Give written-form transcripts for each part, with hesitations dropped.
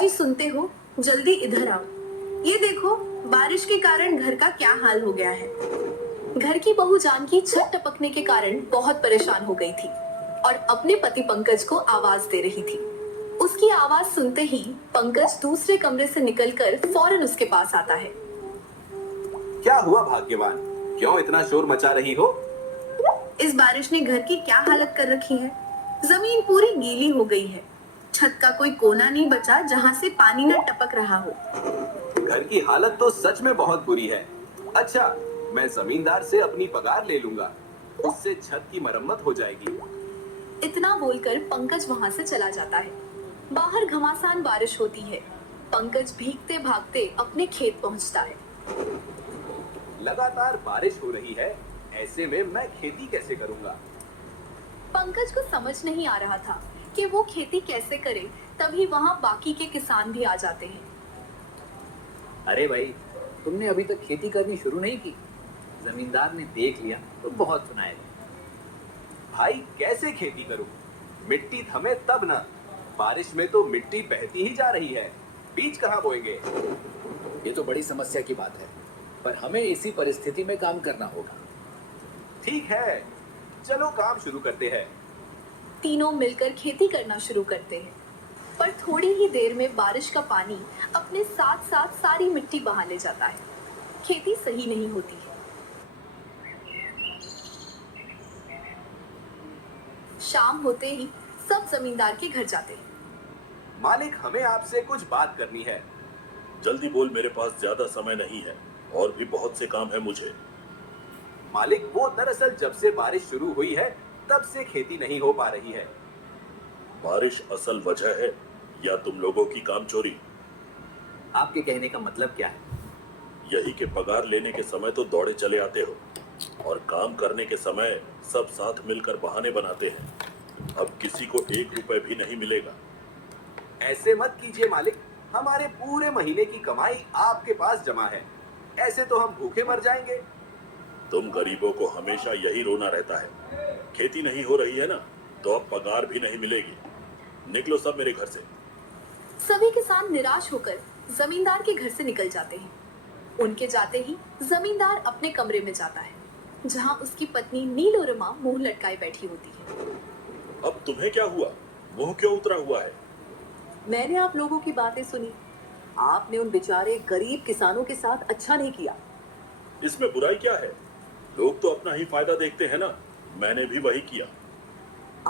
जी सुनते हो, जल्दी इधर आओ। ये देखो, बारिश के कारण घर का क्या हाल हो गया है। घर की बहू जानकी छत टपकने के कारण बहुत परेशान हो गई थी और अपने पति पंकज को आवाज दे रही थी। उसकी आवाज सुनते ही पंकज दूसरे कमरे से निकलकर फौरन उसके पास आता है। क्या हुआ भाग्यवान? क्यों इतना शोर मचा रही हो? इस बारिश ने घर की क्या हालत कर रखी है। जमीन पूरी गीली हो गई है। छत का कोई कोना नहीं बचा जहाँ से पानी न टपक रहा हो। घर की हालत तो सच में बहुत बुरी है। अच्छा, मैं जमींदार से अपनी पगार ले लूंगा, उससे छत की मरम्मत हो जाएगी। इतना बोलकर पंकज वहां से चला जाता है। बाहर घमासान बारिश होती है। पंकज भीगते भागते अपने खेत पहुंचता है। लगातार बारिश हो रही है, ऐसे में मैं खेती कैसे करूंगा? पंकज को समझ नहीं आ रहा था कि वो खेती कैसे करे। तभी वहां बाकी के किसान भी आ जाते हैं। अरे भाई, तुमने अभी तक खेती करनी शुरू नहीं की? जमींदार ने देख लिया तो बहुत सुनाएगा। भाई कैसे खेती करूं? मिट्टी थमे तब ना। बारिश में तो मिट्टी बहती ही जा रही है, बीज कहाँ बोएंगे? ये तो बड़ी समस्या की बात है, पर हमें इसी परिस्थिति में काम करना होगा। ठीक है, चलो काम शुरू करते हैं। तीनों मिलकर खेती करना शुरू करते हैं, पर थोड़ी ही देर में बारिश का पानी अपने साथ साथ सारी मिट्टी बहा ले जाता है। खेती सही नहीं होती है। शाम होते ही सब जमींदार के घर जाते हैं। मालिक, हमें आपसे कुछ बात करनी है। जल्दी बोल, मेरे पास ज्यादा समय नहीं है और भी बहुत से काम है मुझे। मालिक, वो दरअसल जब से बारिश शुरू हुई है तब से खेती नहीं हो पा रही है। बारिश असल वजह है या तुम लोगों की काम चोरी? आपके कहने का मतलब क्या है? यही के पगार लेने के समय तो दौड़े चले आते हो और काम करने के समय सब साथ मिलकर बहाने बनाते हैं। अब किसी को 1 रुपए भी नहीं मिलेगा। ऐसे मत कीजिए मालिक, हमारे पूरे महीने की कमाई आपके पास जमा है। ऐसे तो हम भूखे मर जाएंगे। तुम गरीबों को हमेशा यही रोना रहता है। खेती नहीं हो रही है ना, तो अब पगार भी नहीं मिलेगी। निकलो सब मेरे घर से। सभी किसान निराश होकर जमींदार के घर से निकल जाते हैं। उनके जाते ही जमींदार अपने कमरे में जाता है, जहां उसकी पत्नी नीलोरमा मुंह लटकाए बैठी होती है। अब तुम्हें क्या हुआ? मुंह क्यों उतरा हुआ है? मैंने आप लोगों की बातें सुनी। आपने उन बेचारे गरीब किसानों के साथ अच्छा नहीं किया। इसमें बुराई क्या है? लोग तो अपना ही फायदा देखते हैं ना। मैंने भी वही किया।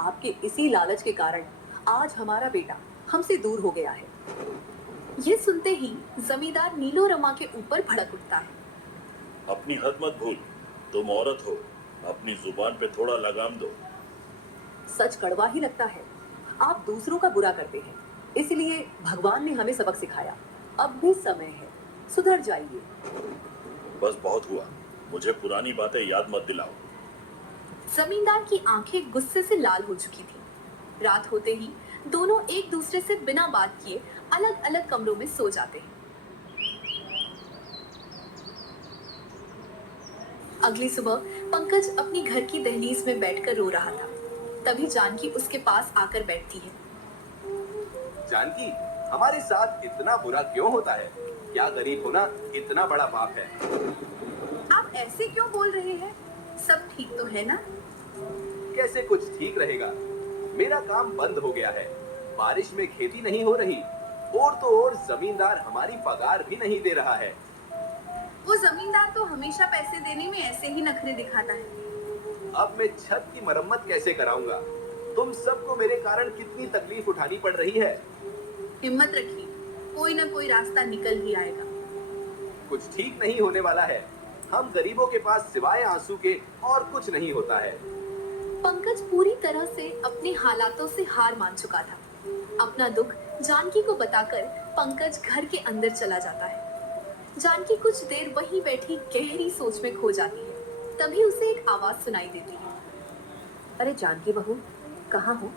आपके इसी लालच के कारण आज हमारा बेटा हमसे दूर हो गया है। ये सुनते ही जमींदार नीलोरमा के ऊपर भड़क उठता है। अपनी हद मत भूल, तुम औरत हो, अपनी जुबान पे थोड़ा लगाम दो। सच कड़वा ही लगता है। आप दूसरों का बुरा करते हैं, इसलिए भगवान ने हमें सबक सिखाया। अब भी समय है, सुधर जाइए। बस बहुत हुआ, मुझे पुरानी बातें याद मत दिलाओ। जमींदार की आंखें गुस्से से लाल हो चुकी थी। रात होते ही दोनों एक दूसरे से बिना बात किए अलग अलग कमरों में सो जाते हैं। अगली सुबह पंकज अपनी घर की दहलीज में बैठकर रो रहा था। तभी जानकी उसके पास आकर बैठती है। जानकी, हमारे साथ इतना बुरा क्यों होता है? क्या गरीब होना इतना बड़ा पाप है? आप ऐसे क्यों बोल रहे हैं? सब ठीक तो है ना? कैसे कुछ ठीक रहेगा? मेरा काम बंद हो गया है, बारिश में खेती नहीं हो रही, और तो और जमींदार हमारी पगार भी नहीं दे रहा है। वो जमींदार तो हमेशा पैसे देने में ऐसे ही नखरे दिखाता है। अब मैं छत की मरम्मत कैसे कराऊंगा? तुम सबको मेरे कारण कितनी तकलीफ उठानी पड़ रही है। हिम्मत रखिए, कोई ना कोई रास्ता निकल ही आएगा। कुछ ठीक नहीं होने वाला है। हम गरीबों के पास सिवाय आंसू के और कुछ नहीं होता है। पंकज पूरी तरह से अपने हालातों से हार मान चुका था। अपना दुख जानकी को बताकर पंकज घर के अंदर चला जाता है। जानकी कुछ देर वहीं बैठी गहरी सोच में खो जाती है। तभी उसे एक आवाज सुनाई देती है। अरे जानकी बहू, कहाँ हो?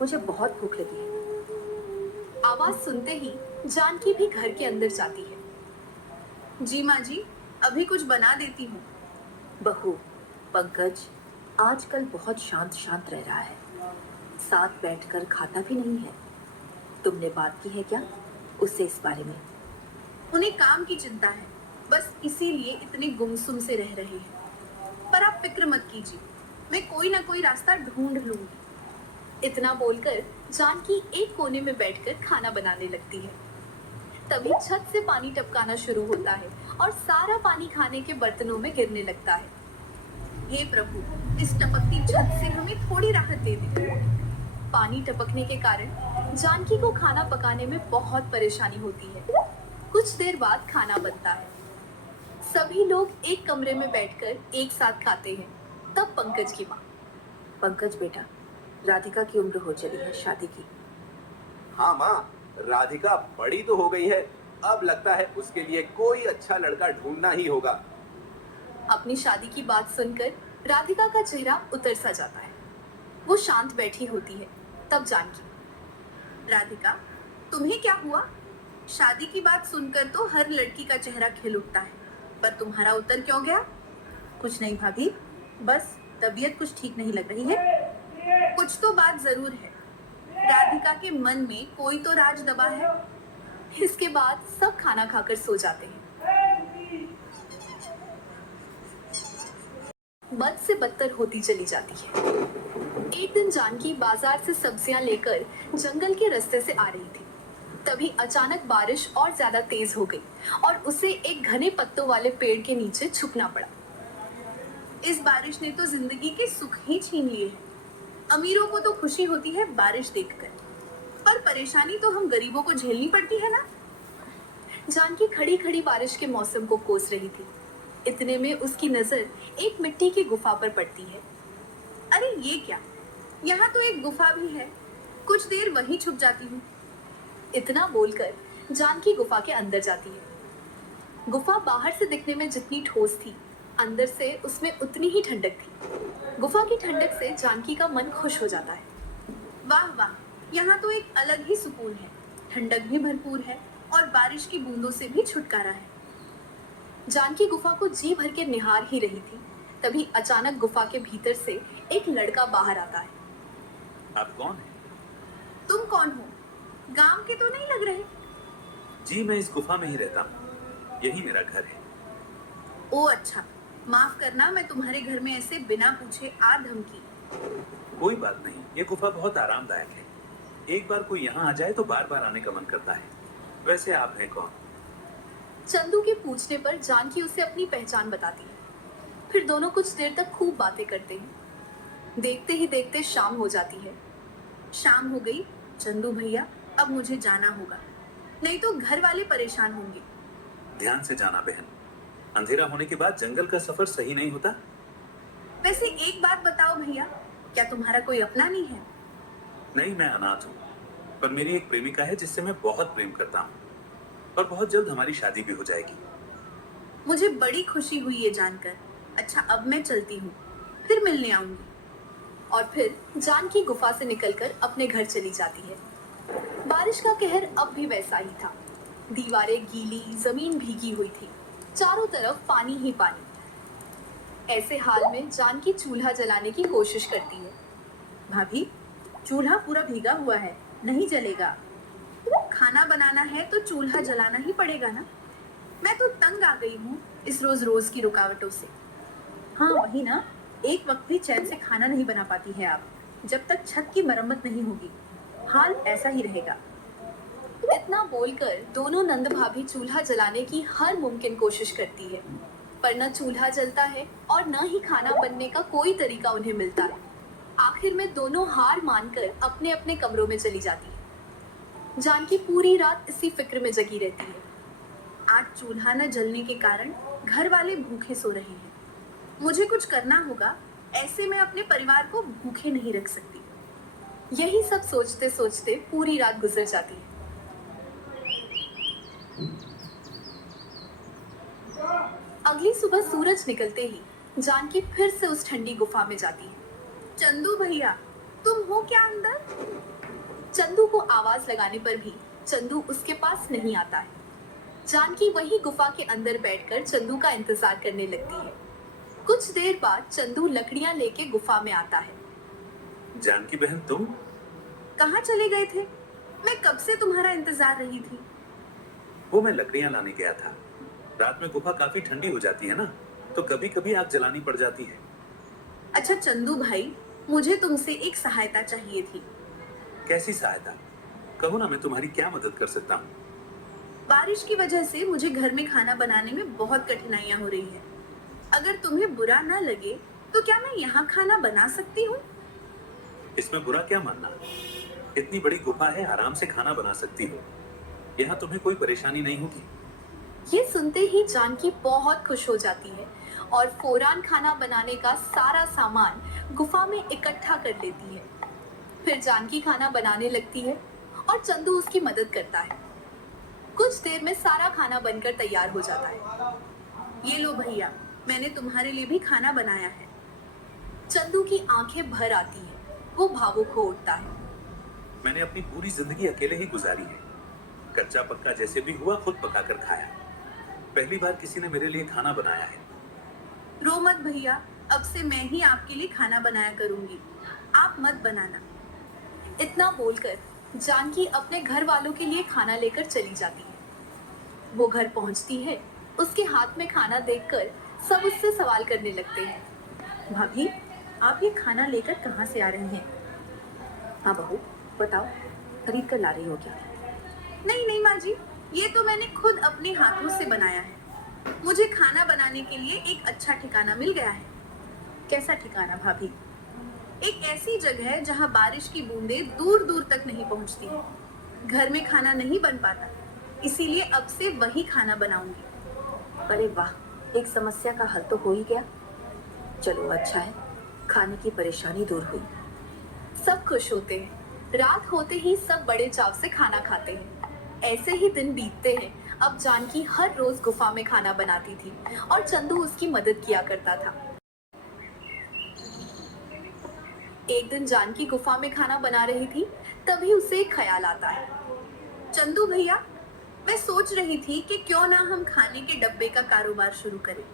मुझे बहुत भूख लगी है। आवाज सुनते ही जानकी भी घर के अंदर जाती है। जी माँ जी, अभी कुछ बना देती हूँ। बहू, पंकज आजकल बहुत शांत शांत रह रहा है। साथ बैठकर खाता भी नहीं है। तुमने बात की है क्या? उससे इस बारे में। उन्हें काम की चिंता है, बस इसीलिए इतने गुमसुम से रह रहे हैं। पर आप फिक्र मत कीजिए, मैं कोई ना कोई रास्ता ढूंढ लूंगी। इतना बोलकर जानकी एक कोने में बैठकर खाना बनाने लगती है। तभी छत से पानी टपकाना शुरू होता है और सारा पानी खाने के बर्तनों में गिरने लगता है। हे प्रभु, इस टपकती छत से हमें थोड़ी राहत दे दे। पानी टपकने के कारण जानकी को खाना पकाने में बहुत परेशानी होती है। कुछ देर बाद खाना बनता है। सभी लोग एक कमरे में बैठकर एक साथ खाते हैं। तब पंकज की माँ, पंकज बेटा, राधिका की उम्र हो चली है शादी की। हाँ माँ, राधिका बड़ी तो हो गई है, अब लगता है उसके लिए कोई अच्छा लड़का ढूंढना ही होगा। अपनी शादी की बात सुनकर राधिका का चेहरा उतर सा जाता है। वो शांत बैठी होती है। तब जानकी, राधिका, तुम्हें क्या हुआ? शादी की बात सुनकर तो हर लड़की का चेहरा खिल उठता है, पर तुम्हारा उत्तर क्यों गया? कुछ नहीं भाभी, बस तबीयत कुछ ठीक नहीं लग रही है। कुछ तो बात जरूर है। राधिका के मन में कोई तो राज दबा है। इसके बाद सब खाना खाकर सो जाते हैं। बद से बदतर होती चली जाती है। एक दिन जानकी बाजार से सब्जियां लेकर जंगल के रास्ते से आ रही थी। तभी अचानक बारिश और ज्यादा तेज हो गई और उसे एक घने पत्तों वाले पेड़ के नीचे छुपना पड़ा। इस बारिश ने तो जिंदगी के सुख ही छीन लिए हैं। अमीरों को तो खुशी होती है बारिश देखकर, पर परेशानी तो हम गरीबों को झेलनी पड़ती है ना। जानकी खड़ी खड़ी बारिश के मौसम को कोस रही थी। इतने में उसकी नजर एक मिट्टी की गुफा पर पड़ती है। अरे ये क्या, यहाँ तो एक गुफा भी है। कुछ देर वहीं छुप जाती हूँ। इतना बोलकर जानकी गुफा के अंदर जाती है। गुफा बाहर से दिखने में जितनी ठोस थी, अंदर से उसमें उतनी ही ठंडक थी। गुफा की ठंडक से जानकी का मन खुश हो जाता है। वाह वाह, यहाँ तो एक अलग ही सुकून है। ठंडक भी भरपूर है और बारिश की बूंदों से भी छुटकारा है। जानकी गुफा को जी भर के निहार ही रही थी। तभी अचानक गुफा के भीतर से एक लड़का बाहर आता है। आप कौन हैं? तुम कौन हो? गांव के तो नहीं लग रहे। जी, मैं इस गुफा में ही रहता हूँ, यही मेरा घर है। ओ अच्छा, माफ करना, मैं तुम्हारे घर में ऐसे बिना पूछे आ धमकी। कोई बात नहीं, ये गुफा बहुत आरामदायक है। एक बार कोई यहाँ आ जाए तो बार बार आने का मन करता है। वैसे आप हैं कौन? चंदू के पूछने पर जानकी उसे अपनी पहचान बताती है। फिर दोनों कुछ देर तक खूब बातें करते हैं। देखते ही देखते शाम हो जाती है। शाम हो गई चंदू भैया, अब मुझे जाना होगा, नहीं तो घर वाले परेशान होंगे। ध्यान से जाना बहन, अंधेरा होने के बाद जंगल का सफर सही नहीं होता। वैसे एक बात बताओ भैया, क्या तुम्हारा कोई अपना नहीं है? नहीं, मैं अनाथ हूँ, पर मेरी एक प्रेमिका है जिससे मैं बहुत प्रेम करता हूँ और बहुत जल्द हमारी शादी भी हो जाएगी। मुझे बड़ी खुशी हुई ये जानकर। अच्छा, अब मैं चलती हूँ, फिर मिलने आऊंगी। और फिर जानकी गुफा से निकलकर अपने घर चली जाती है। बारिश का कहर अब भी वैसा ही था। दीवारें गीली, जमीन भीगी हुई थी, चारों तरफ पानी ही पानी। ऐसे हाल में जानकी चूल्हा जलाने की कोशिश करती है। भाभी, चूल्हा पूरा भीगा हुआ है, नहीं जलेगा। खाना बनाना है तो चूल्हा जलाना ही पड़ेगा ना। मैं तो तंग आ गई हूँ इस रोज रोज की रुकावटों से। हाँ वही ना, एक वक्त भी चैन से खाना नहीं बना पाती है आप। जब तक छत की मरम्मत नहीं होगी, हाल ऐसा ही रहेगा। इतना बोलकर दोनों नंद भाभी चूल्हा जलाने की हर मुमकिन कोशिश करती है, पर न चूल्हा जलता है और न ही खाना बनने का कोई तरीका उन्हें मिलता है। आखिर में दोनों हार मानकर अपने अपने कमरों में चली जाती है। जानकी पूरी रात इसी फिक्र में जगी रहती है। आज चूल्हा न जलने के कारण घर वाले भूखे सो रहे हैं। मुझे कुछ करना होगा, ऐसे में अपने परिवार को भूखे नहीं रख सकती। यही सब सोचते सोचते पूरी रात गुजर जाती है। अगली सुबह सूरज निकलते ही जानकी फिर से उस ठंडी गुफा में जाती है। चंदू भैया, तुम हो क्या अंदर? चंदू को आवाज लगाने पर भी चंदू उसके पास नहीं आता है। जानकी वही गुफा के अंदर बैठकर चंदू का इंतजार करने लगती है। कुछ देर बाद चंदू लकड़ियां लेके गुफा में आता है। जानकी बहन, तुम कहाँ चले गए थे? मैं कब से तुम्हारा इंतजार रही थी। वो मैं लकड़ियां लाने गया था। रात में गुफा काफी ठंडी हो जाती है ना, तो कभी कभी आग जलानी पड़ जाती है। अच्छा चंदू भाई, मुझे तुमसे एक सहायता चाहिए थी। कैसी सहायता? कहो ना, मैं तुम्हारी क्या मदद कर सकता हूँ। बारिश की वजह से मुझे घर में खाना बनाने में बहुत कठिनाइयां हो रही है। अगर तुम्हें बुरा ना लगे तो क्या मैं यहाँ खाना बना सकती हूँ? इसमें बुरा क्या मानना? इतनी बड़ी गुफा है, आराम से खाना बना सकती हो। यहाँ तुम्हें कोई परेशानी नहीं होगी। ये सुनते ही जानकी बहुत खुश हो जाती है और फौरन खाना बनाने का सारा सामान गुफा में इकट्ठा कर लेती है। फिर जानकी खाना बनाने लगती है और चंदू उसकी मदद करता है। कुछ देर में सारा खाना बनकर तैयार हो जाता है। ये लो भैया, मैंने तुम्हारे लिए भी खाना बनाया है। चंदू की आंखें भर आती है, वो भावुक हो उठता है। मैंने अपनी पूरी जिंदगी अकेले ही गुजारी है। कच्चा पक्का जैसे भी हुआ खुद पकाकर खाया। पहली बार किसी ने मेरे लिए खाना बनाया है। रो मत भैया, अब से मैं ही आपके लिए खाना बनाया करूंगी, आप मत बनाना। इतना बोलकर जानकी अपने घर वालों के लिए खाना लेकर चली जाती है। वो घर पहुंचती है, उसके हाथ में खाना देखकर सब उससे सवाल करने लगते हैं। भाभी, आप ये खाना लेकर कहाँ से आ रही हैं? हाँ बहू, बताओ, खरीद कर ला रही हो क्या? नहीं नहीं माँ जी, ये तो मैंने खुद अपने हाथों से बनाया है। मुझे खाना बनाने के लिए एक अच्छा ठिकाना मिल गया है। कैसा ठिकाना भाभी? एक ऐसी जगह है जहाँ बारिश की बूंदें दूर दूर तक नहीं पहुँचती है। घर में खाना नहीं बन पाता, इसीलिए अब से वही खाना बनाऊंगी। अरे वाह, एक समस्या का हल तो हो ही गया। चलो अच्छा है, खाने की परेशानी दूर हुई। सब खुश होते हैं। रात होते ही सब बड़े चाव से खाना खाते हैं। ऐसे ही दिन बीतते हैं। अब जानकी हर रोज गुफा में खाना बनाती थी और चंदू उसकी मदद किया करता था। एक दिन जानकी गुफा में खाना बना रही थी, तभी उसे एक ख्याल आता है। चंदू भैया, मैं सोच रही थी कि क्यों ना हम खाने के डब्बे का कारोबार शुरू करें।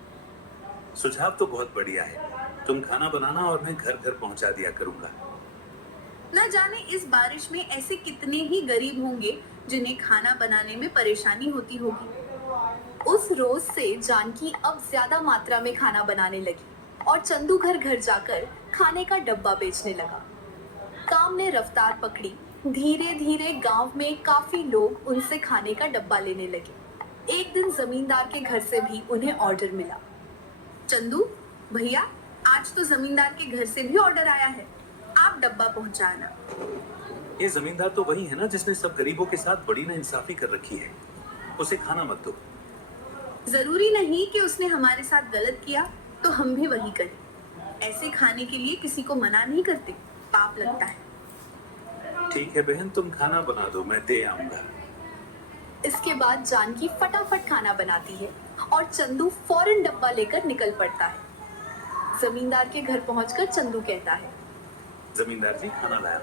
सुझाव तो बहुत बढ़िया है। तुम खाना बनाना और मैं घर घर पहुंचा दिया करूंगा। न जाने इस बारिश में ऐसे कितने ही गरीब होंगे जिन्हें खाना बनाने में परेशानी होती होगी। उस रोज से जानकी अब ज्यादा मात्रा में खाना बनाने लगी और चंदू घर घर जाकर खाने का डब्बा बेचने लगा। काम ने रफ्तार पकड़ी। धीरे धीरे गांव में काफी लोग उनसे खाने का डब्बा लेने लगे। एक दिन जमींदार के घर से भी उन्हें ऑर्डर मिला। चंदू भैया, आज तो जमींदार के घर से भी ऑर्डर आया है, आप डब्बा पहुंचाना। ये जमींदार तो वही है ना जिसने सब गरीबों के साथ बड़ी नाइंसाफी कर रखी है। उसे खाना मत दो। जरूरी नहीं कि उसने हमारे साथ गलत किया तो हम भी वही करें। ऐसे खाने के लिए किसी को मना नहीं करते, पाप लगता है। ठीक है बहन, तुम खाना बना दो, मैं दे आऊंगा। इसके बाद जानकी फटाफट खाना बनाती है और चंदू फौरन डब्बा लेकर निकल पड़ता है। जमींदार के घर पहुंचकर चंदू कहता है। जमींदार जी, खाना लाया।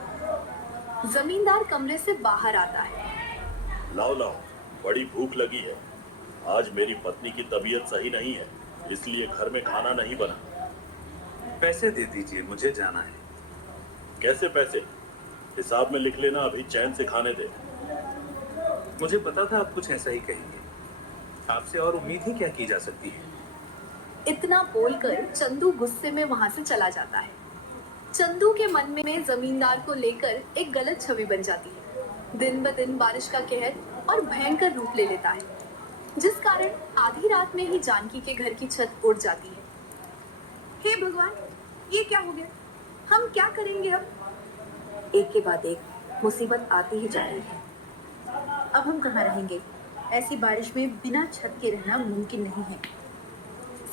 जमींदार कमरे से बाहर आता है। लाओ लाओ, बड़ी भूख लगी है। आज मेरी पत्नी की तबीयत सही नहीं है, इसलिए घर में खाना नहीं बना। पैसे दे दीजिए, मुझे जाना है। कैसे पैसे? हिसाब में लिख लेना, अभी चैन से खाने दे। मुझे पता था आप कुछ ऐसा ही कहेंगे। आपसे और उम्मीद ही क्या की जा सकती है। इतना बोलकर चंदू गुस्से में वहां से चला जाता है। चंदू के मन में जमींदार को लेकर एक गलत छवि बन जाती है। दिन ब दिन बारिश का कहर और भयंकर रूप ले लेता है, जिस कारण आधी रात में ही जानकी के घर की छत उड़ जाती है। हे भगवान, ये क्या हो गया? हम क्या करेंगे अब? एक के बाद एक मुसीबत आती ही जा रही है। अब हम कहाँ रहेंगे? ऐसी बारिश में बिना छत के रहना मुमकिन नहीं है।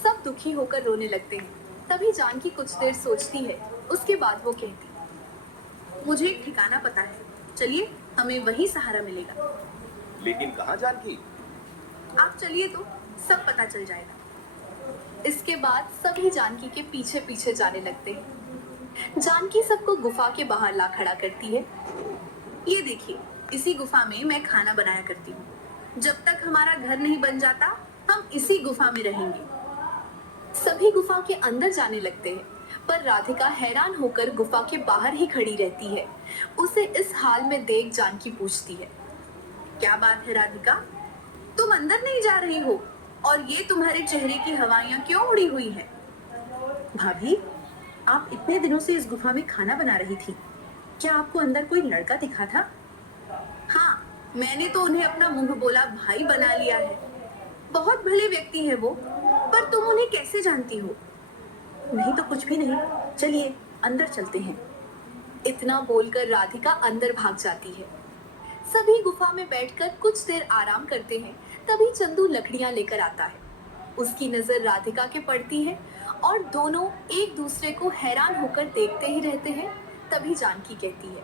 सब दुखी होकर रोने लगते हैं। तभी जानकी कुछ देर सोचती है, उसके बाद वो कहती। मुझे एक ठिकाना पता है, चलिए हमें वही सहारा मिलेगा। लेकिन कहाँ जानकी? आप चलिए तो सब पता चल जाएगा। इसके बाद सभी जानकी के पीछे पीछे जाने लगते हैं। जानकी सबको गुफा के बाहर ला खड़ा करती है। ये देखिए, इसी गुफा में मैं खाना बनाया करती हूँ। जब तक हमारा घर नहीं बन जाता, हम इसी गुफा में रहेंगे। सभी गुफा के अंदर जाने लगते हैं, पर राधिका हैरान होकर गुफा के बाहर ही खड़ी रहती है। उसे इस हाल में देख जानकी पूछती है। क्या बात है राधिका? तुम अंदर नहीं जा रही हो और ये तुम्हारे चेहरे की हवाइयां क्यों उड़ी हुई हैं? भाभी, आप इतने दिनों से इस गुफा में खाना बना रही थी। क्या आपको अंदर कोई लड़का दिखा था? हाँ, मैंने तो उन्हें अपना मुंह बोला भाई बना लिया है। बहुत भले व्यक्ति है वो, पर तुम उन्हें कैसे जानती हो? नहीं तो कुछ भी नहीं। चलिए अंदर चलते हैं। इतना बोलकर राधिका अंदर भाग जाती है। सभी गुफा में बैठकर कुछ देर आराम करते हैं। तभी चंदू लकड़ियां लेकर आता है। उसकी नजर राधिका के पड़ती है और दोनों एक दूसरे को हैरान होकर देखते ही रहते हैं। तभी जानकी कहती है,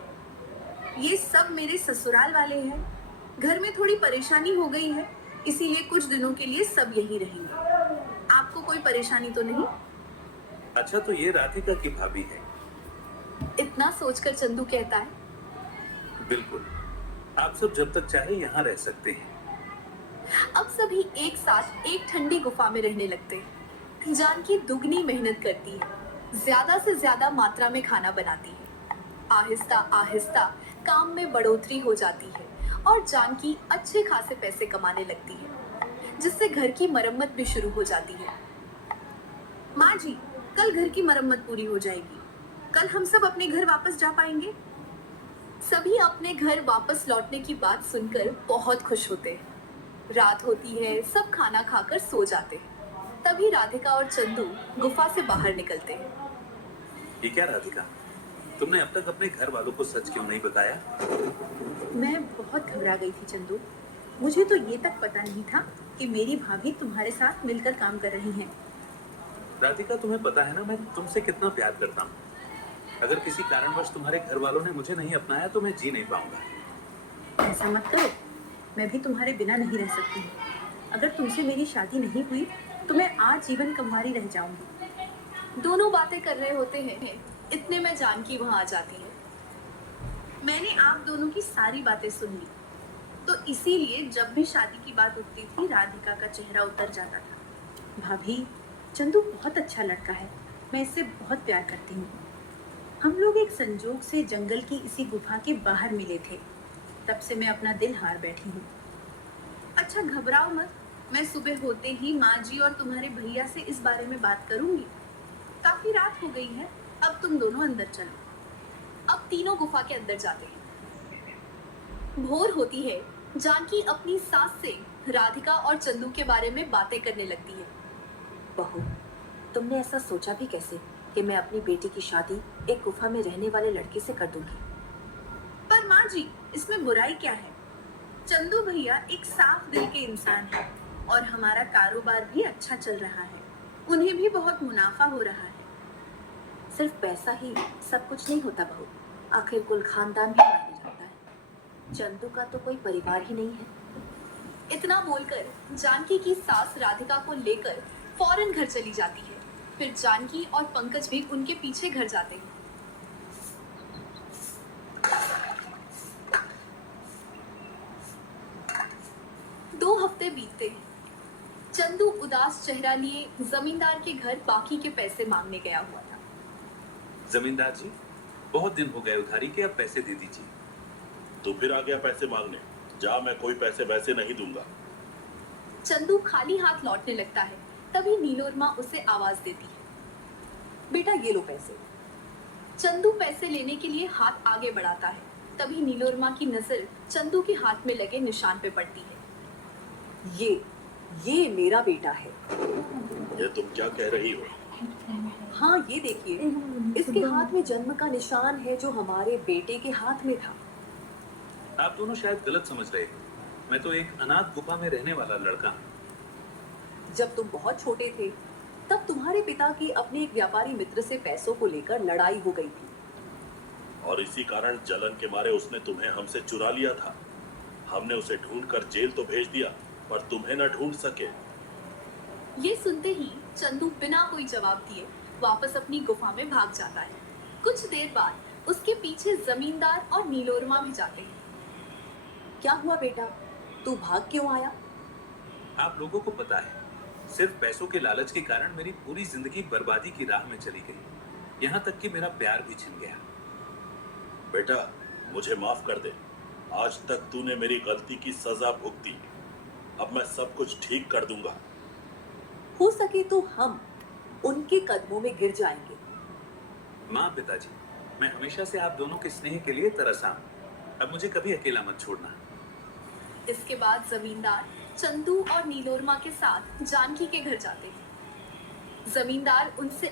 ये सब मेरे ससुराल वाले हैं। घर में थोड़ी परेशानी हो गई है, इसीलिए कुछ दिनों के लिए सब यहीं रहेंगे। आपको कोई परेशानी तो नहीं? अच्छा, तो ये राधिका की भाभी है? इतना सोचकर चंदू कहता है, बिल्कुल, आप सब जब तक चाहे यहाँ रह सकते हैं। अब सभी एक साथ एक ठंडी गुफा में रहने लगते हैं। जानकी दुगनी मेहनत करती है, ज्यादा से ज्यादा मात्रा में खाना बनाती है। आहिस्ता आहिस्ता काम में बढ़ोतरी हो जाती है और जानकी अच्छे खासे पैसे कमाने लगती है, जिससे घर की मरम्मत भी शुरू हो जाती है। माँ जी, कल घर की मरम्मत पूरी हो जाएगी। कल हम सब अपने घर वापस जा पाएंगे। सभी अपने घर वापस लौटने की बात सुनकर बहुत खुश होते हैं। रात होती है, सब खाना खाकर सो जाते हैं। तभी राधिका और चंदू गुफा से बाहर निकलते हैं। ये क्या राधिका, तुमने अब तक अपने घर वालों को सच क्यों नहीं बताया? मैं बहुत घबरा गई थी चंदू। मुझे तो ये तक पता नहीं था कि मेरी भाभी तुम्हारे साथ मिलकर काम कर रही हैं। राधिका, तुम्हें पता है ना मैं तुमसे कितना प्यार करता हूँ। अगर किसी कारणवश तुम्हारे घर वालों ने मुझे नहीं अपनाया तो मैं जी नहीं पाऊंगा। ऐसा मत करो, मैं भी तुम्हारे बिना नहीं रह सकती हूँ। अगर तुमसे मेरी शादी नहीं हुई तो मैं आजीवन कंवारी रह जाऊंगी। दोनों बातें कर रहे होते हैं, इतने में जानकी वहां आ जाती है। मैंने आप दोनों की सारी बातें सुन ली, तो इसीलिए जब भी शादी की बात उठती थी राधिका का चेहरा उतर जाता था। भाभी, चंदू बहुत अच्छा लड़का है। मैं इससे बहुत प्यार करती हूँ। हम लोग एक संजोग से जंगल की इसी गुफा के बाहर मिले थे। तब से मैं अपना दिल हार बैठी हूँ। अच्छा, घबराओ मत। मैं सुबह होते ही माँ जी और तुम्हारे भैया से इस बारे में बात करूंगी। काफी रात हो गई है, अब तुम दोनों अंदर चलो। अब तीनों गुफा के अंदर जाते हैं। भोर होती है। जानकी अपनी सास से राधिका और चंदू के बारे में बातें करने लगती है। बहू, तुमने ऐसा सोचा भी कैसे कि मैं अपनी बेटी की शादी एक गुफा में रहने वाले लड़के से कर दूंगी? पर माँ जी, इसमें बुराई क्या है? चंदू भैया एक साफ दिल के इंसान है और हमारा कारोबार भी अच्छा चल रहा है। उन्हें भी बहुत मुनाफा हो रहा है। सिर्फ पैसा ही सब कुछ नहीं होता बहू। आखिर कुल खानदान भी मायने रखता है। चंदू का तो कोई परिवार ही नहीं है। इतना बोलकर जानकी की सास राधिका को लेकर फौरन घर चली जाती है। फिर जानकी और पंकज भी उनके पीछे घर जाते हैं। दो हफ्ते बीतते हैं। चंदू उदास चेहरा लिए जमींदार के घर बाकी के पैसे मांगने गया हुआ था। जमींदार जी, बहुत दिन हो गए उधारी के, अब पैसे दे दीजिए। तू फिर आ गया पैसे मांगने? जा, मैं कोई पैसे वैसे नहीं दूंगा। चंदू खाली हाथ लौटने लगता है। तभी नीलोरमा उसे आवाज देती है, बेटा ये लो पैसे। चंदू पैसे लेने के लिए हाथ आगे बढ़ाता है। तभी नीलोरमा की नजर चंदू के हाथ में लगे निशान पे पड़ती है। ये मेरा बेटा है। ये तुम क्या कह रही हो? हाँ, ये देखिए, इसके हाथ में जन्म का निशान है जो हमारे बेटे के हाथ में था। आप दोनों शायद गलत समझ रहे हैं। मैं तो एक अनाथ गुफा में रहने वाला लड़का हूँ। जब तुम बहुत छोटे थे तब तुम्हारे पिता की अपने एक व्यापारी मित्र से पैसों को लेकर लड़ाई हो गई थी। और इसी कारण जलन के मारे उसने तुम्हें हमसे चुरा लिया था। हमने उसे ढूंढकर जेल तो भेज दिया, पर तुम्हें न ढूंढ सके। ये सुनते ही चंदू बिना कोई जवाब दिए वापस अपनी गुफा में भाग जाता है। कुछ देर बाद उसके पीछे जमींदार और नीलोरमा भी जाते हैं। क्या हुआ बेटा, तू भाग क्यों आया? आप लोगों को पता है, सिर्फ पैसों के लालच के कारण मेरी पूरी जिंदगी बर्बादी की राह में चली गई। यहाँ तक कि मेरा प्यार भी छिन गया। बेटा, मुझे माफ कर दे। आज तक तूने मेरी गलती की सजा भुगती। अब मैं सब कुछ ठीक कर दूंगा। हो सके तो हम उनके कदमों में गिर जाएंगे। माँ पिताजी, मैं हमेशा से आप दोनों के स्नेह के लिए तरसा हूं। अब मुझे कभी अकेला मत छोड़ना। इसके बाद जमींदार चंदू और नीलोरमा के साथ जानकी के घर जाते हैं। जमींदार उनसे